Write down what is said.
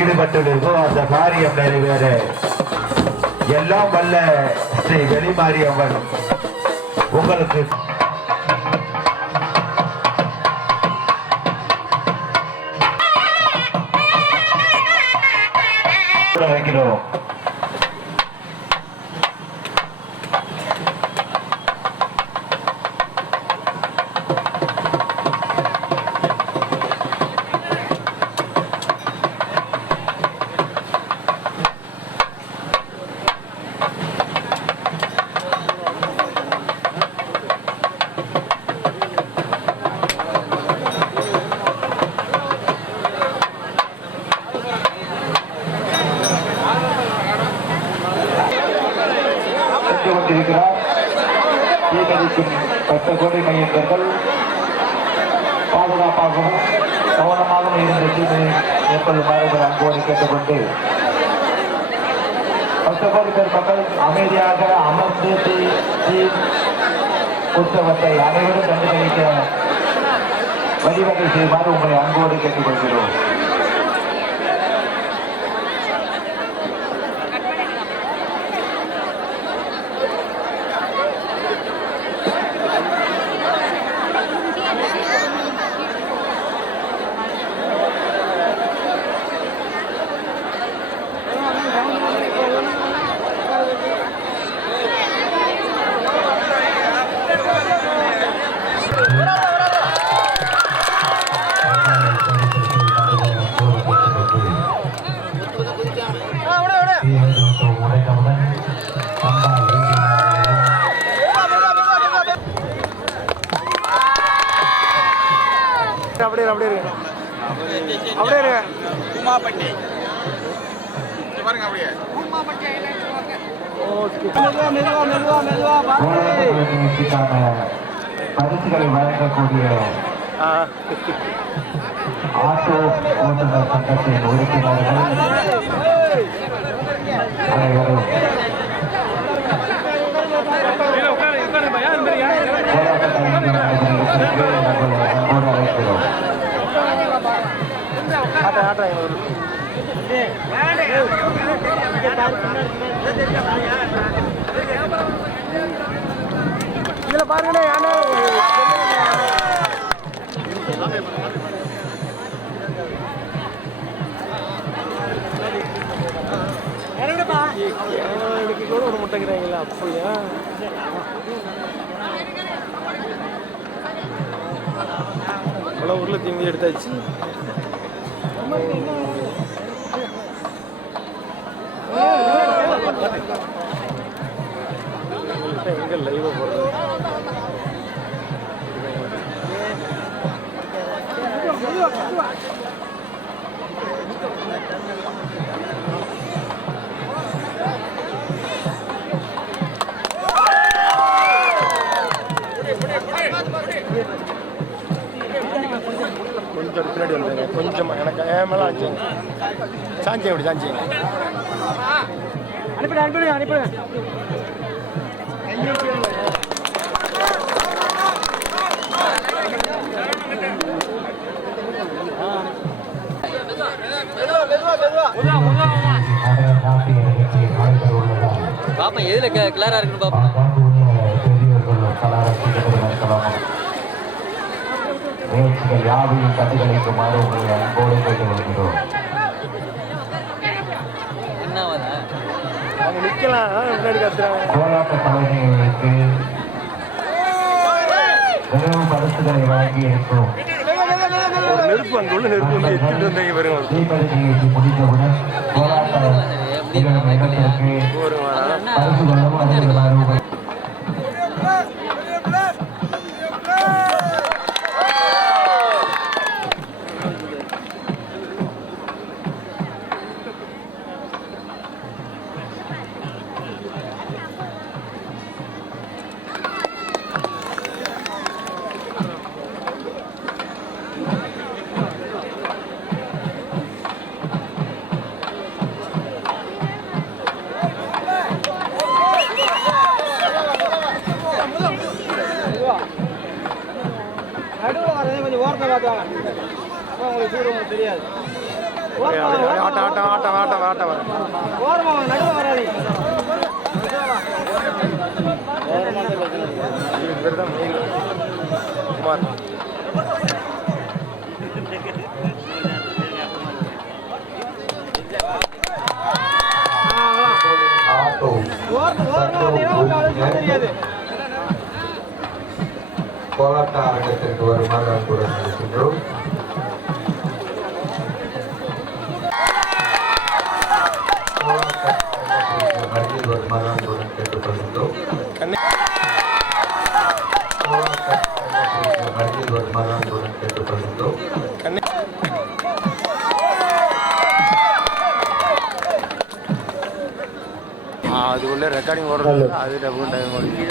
ஈடுபட்டுள்ளதோ அந்த காரியம் நிறைவேற. எல்லாம் வல்ல ஸ்ரீ வெளிமாரியம்மன். உங்களுக்கு வைக்கிறோம். பட்ட கோடி மையங்கள் பாதுகாப்பாகவும் கவனமாகவும் இருந்த தீமை மேற்கொள்ளுமாறு உங்கள் அன்போடு கேட்டுக்கொண்டு பத்த கோடி பேர் மக்கள் அமைதியாக அமர்ந்து உற்சவத்தை அனைவரும் கண்டுகளிக்க வழிவகை செய்வார் உங்களை அன்போடு கேட்டுக்கொள்கிறோம். அப்படியே இரு, அப்படியே இருக்கு அப்படியே இருக்கு உமாப்பட்டி பாருங்க அப்படியே. கோலாட்டத்தில் நிகழ்ச்சிக்கான பரிசுகளை வழங்கக்கூடிய ஆட்டோ ஓட்டுநர் சங்கத்தின் உறுப்பினர்கள். இதுல பாருங்கண்ணே யானை எனக்கு கூட ஒரு முட்டைங்கிறாங்களா அப்படியா பல ஊரில் தீங்கு எடுத்தாச்சு. எங்க லைவ் போடுறது சாஞ்சி அப்படி சாஞ்சி. அனுப்பிடு அனுப்பிடு அனுப்பிடு. பாப்பா எதுல கிளியரா இருக்குன்னு பாப்பா. நிகழ்ச்சிகள் யாவையும் கண்டுகளிக்குமாறு உங்களை அன்போடு கேட்டுக்கொள்கிறோம் என்னவாதா அவங்க நிற்கலாம் முன்னாடி கத்துறாங்க போராட்ட கலைஞர்களுக்கு நினைவு பரிசுகளை வழங்கி இருக்கும். ஒரு நெருப்பு அங்கே உள்ள நெருப்பு வந்து எத்திட்டு வந்தாங்க பாருங்க. தீபதி நிகழ்ச்சி முடிந்தவுடன் போராட்ட நிகழும் இடத்திற்கு பரிசு கொள்ளவும் உங்களுக்கு தூரம் தெரியாது. ஆட்டம் ஆட்டம் ஆட்டம் ஆட்டம் ஆட்டம் வர இவர் தான் மெயின் குமார் போராட்ட அரங்கத்திற்கு வருமாறு அன்புடன் இருக்கின்றோம் போராட்ட அருகில் வருமாறு அன்புடன் கேட்டுக்கொள்கின்றோம் அருகில் வருமாறு அன்புடன் கேட்டுக்கொள்கின்றோம் அது உள்ள ரெக்கார்டிங் ஓடுறது அது டபுள் டைம் ஓடுது.